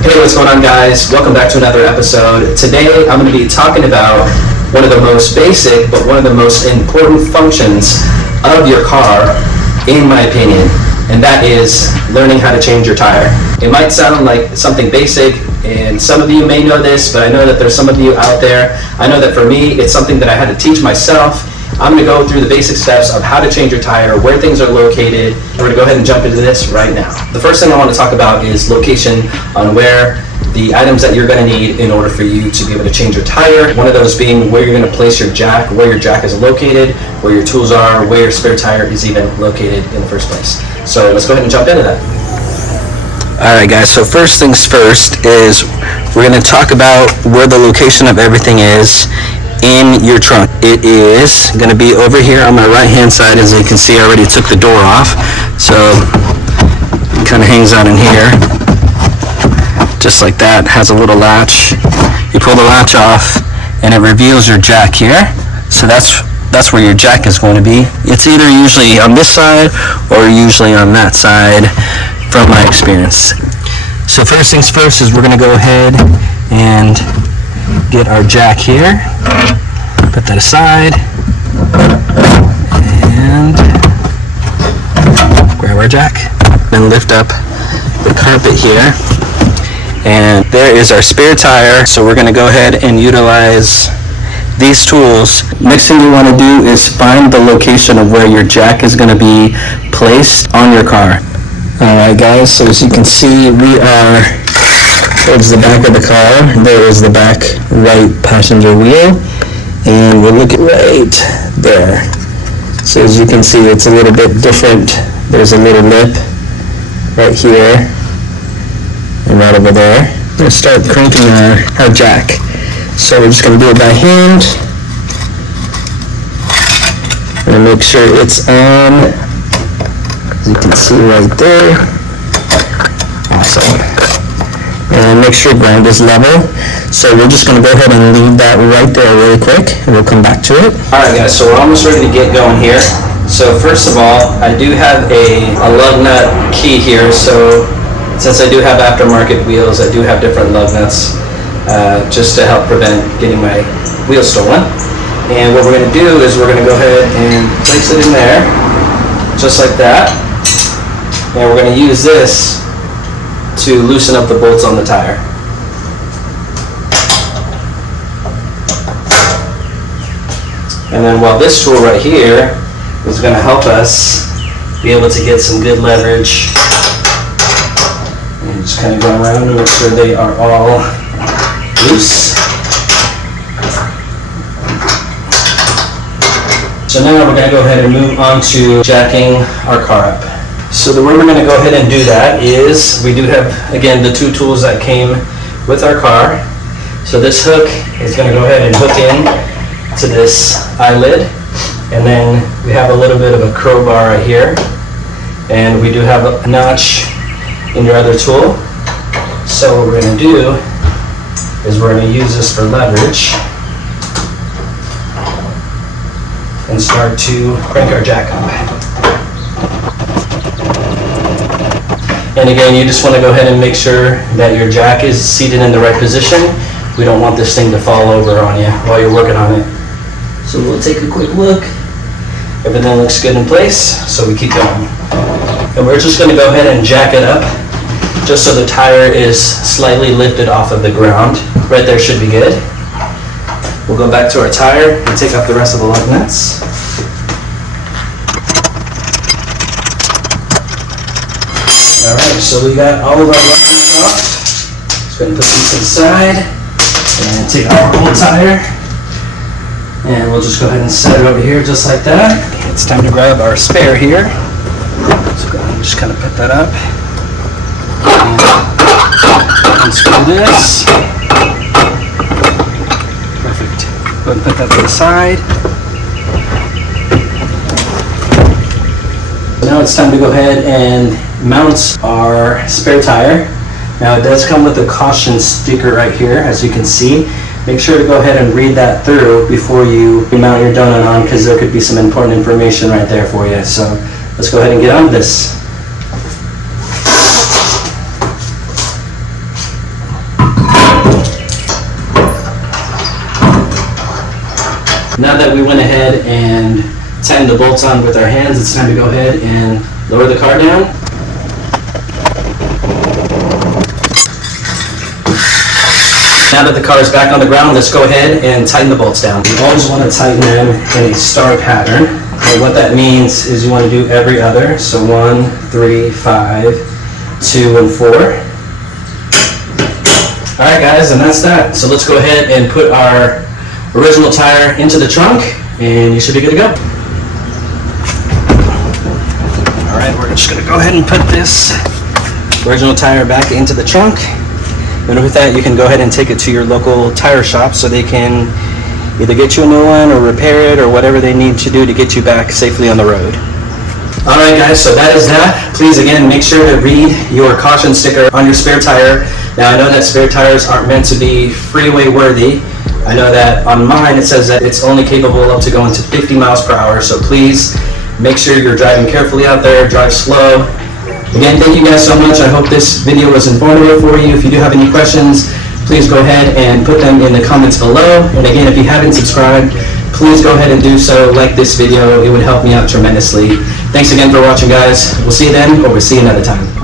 Hey, what's going on, guys? Welcome back to another episode. Today I'm going to be talking about one of the most basic but one of the most important functions of your car, in my opinion, and that is learning how to change your tire. It might sound like something basic, and some of you may know this, but I know that there's some of you out there. I know that for me, it's something that I had to teach myself. I'm going to go through the basic steps of how to change your tire, where things are located. We're going to go ahead and jump into this right now. The first thing I want to talk about is location, on where the items that you're going to need in order for you to be able to change your tire. One of those being where you're going to place your jack, where your jack is located, where your tools are, where your spare tire is even located in the first place. So let's go ahead and jump into that. Alright guys, so first things first is we're going to talk about where the location of everything is in your trunk. It is going to be over here on my right hand side. As you can see, I already took the door off, so it kind of hangs out in here just like that. It has a little latch. You pull the latch off and it reveals your jack here, so that's where your jack is going to be. It's either usually on this side or usually on that side from my experience. So first things first is we're going to go ahead and get our jack here, put that aside, and grab our jack, then lift up the carpet here, and there is our spare tire. So we're going to go ahead and utilize these tools. Next thing you want to do is find the location of where your jack is going to be placed on your car. Alright guys, so as you can see, we are towards the back of the car. There is the back right passenger wheel, and we're looking right there. So as you can see, it's a little bit different. There's a little lip right here and right over there. Let's start cranking our jack. So we're just going to do it by hand and make sure it's on. As you can see right there. Awesome. And make sure ground is level. So we're just going to go ahead and leave that right there really quick, and we'll come back to it. Alright guys, so we're almost ready to get going here. So first of all, I do have a lug nut key here. So since I do have aftermarket wheels, I do have different lug nuts just to help prevent getting my wheels stolen. And what we're going to do is we're going to go ahead and place it in there, just like that. And we're going to use this to loosen up the bolts on the tire. And then while this tool right here is going to help us be able to get some good leverage, and just kind of go around and make sure they are all loose. So now we're going to go ahead and move on to jacking our car up. So the way we're going to go ahead and do that is we do have, again, the two tools that came with our car. So this hook is going to go ahead and hook in to this eyelid, and then we have a little bit of a crowbar right here, and we do have a notch in your other tool. So what we're going to do is we're going to use this for leverage and start to crank our jack up. And again, you just want to go ahead and make sure that your jack is seated in the right position. We don't want this thing to fall over on you while you're working on it. So we'll take a quick look. Everything looks good in place, so we keep going. And we're just going to go ahead and jack it up just so the tire is slightly lifted off of the ground. Right there should be good. We'll go back to our tire and take off the rest of the lug nuts. Alright, so we got all of our lug nuts off. Just going to put these inside and take our whole tire. And we'll just go ahead and set it over here just like that. It's time to grab our spare here. So go ahead and just kind of put that up. And unscrew this. Perfect. Go ahead and put that to the side. Now it's time to go ahead and mount our spare tire. Now it does come with a caution sticker right here, as you can see. Make sure to go ahead and read that through before you mount your donut on, because there could be some important information right there for you. So let's go ahead and get on this. Now that we went ahead and tightened the bolts on with our hands, it's time to go ahead and lower the car down. Now that the car is back on the ground, let's go ahead and tighten the bolts down. You always want to tighten them in a star pattern. And what that means is you want to do every other. So 1, 3, 5, 2, and 4. Alright guys, and that's that. So let's go ahead and put our original tire into the trunk, and you should be good to go. Alright, we're just going to go ahead and put this original tire back into the trunk. And with that, you can go ahead and take it to your local tire shop so they can either get you a new one or repair it or whatever they need to do to get you back safely on the road. Alright guys, so that is that. Please again, make sure to read your caution sticker on your spare tire. Now I know that spare tires aren't meant to be freeway worthy. I know that on mine it says that it's only capable up to going to 50 miles per hour, so please make sure you're driving carefully out there, drive slow. Again, thank you guys so much. I hope this video was informative for you. If you do have any questions, please go ahead and put them in the comments below. And again, if you haven't subscribed, please go ahead and do so. Like this video, it would help me out tremendously. Thanks again for watching, guys. We'll see you then, or we'll see you another time.